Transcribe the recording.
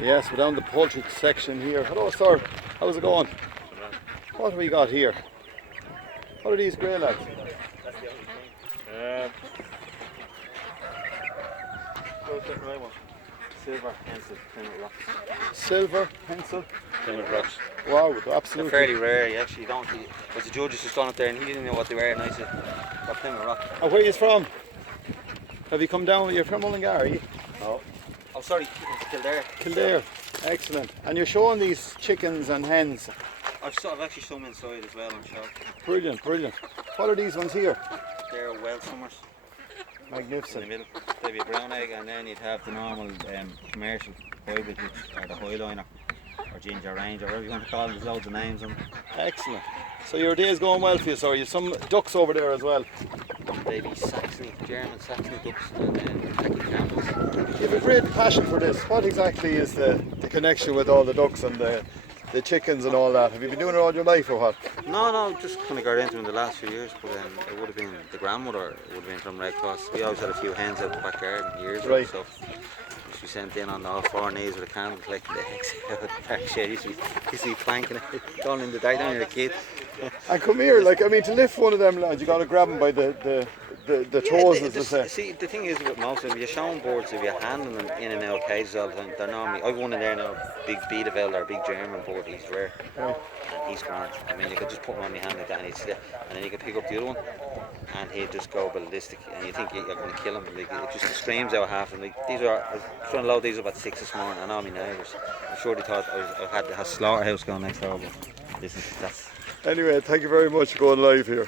Yes, we're down the poultry section here. Hello, sir. How's it going? What have we got here? What are these grey lads? That's the only thing. Go to the right one. Silver pencil, Plymouth rocks. Silver, pencil. Plymouth rocks. Wow, They're absolutely. fairly rare. You actually don't. Because the judge just gone up there and he didn't know what they were, and I said, "What Plymouth rock?" And where are you from? Have you come down? You're from Mullingar, are you? No. Oh, sorry, Kildare. Kildare. Excellent. And you're showing these chickens and hens. I've actually some inside as well, I'm sure. Brilliant, brilliant. What are these ones here? They're well summers. In the Magnificent. middle, there'd be a brown egg, and then you'd have the normal commercial hybrid, which are the Highliner, or Ginger Range, or whatever you want to call it. There's loads of names on them. Excellent. So your day's going well for you, sir. You've some ducks over there as well. Maybe Saxony, German Saxony ducks, and then Khaki camels. You have a great passion for this. What exactly is the connection with all the ducks and the chickens and all that? Have you been doing it all your life or what? No, just kind of got into it in the last few years, but it would have been the grandmother, it would have been from Red Cross. We always had a few hens out the back garden years ago, Right. so she sent in on all four knees with a candle collecting the eggs out of the back shed. Used to be planking it, going in the dark when you're a kid. And come here, like, I mean, to lift one of them lads, you got to grab them by the toes, as they say. See, the thing is with most of them, you're showing boards, if you're handling them in and out cages all the time, they're normally, I've one in there now, big Beethoven, big German board, he's rare, Right. and he's grand. I mean, you could just put him on your hand like that and he'd sit, and then you could pick up the other one, and he'd just go ballistic, and you think you're going to kill him, like, it just screams out half, and like, I was trying to load these up at 6 this morning, and all my neighbours, I'm sure they thought I had a slaughterhouse going next door, but that's... Anyway, thank you very much for going live here.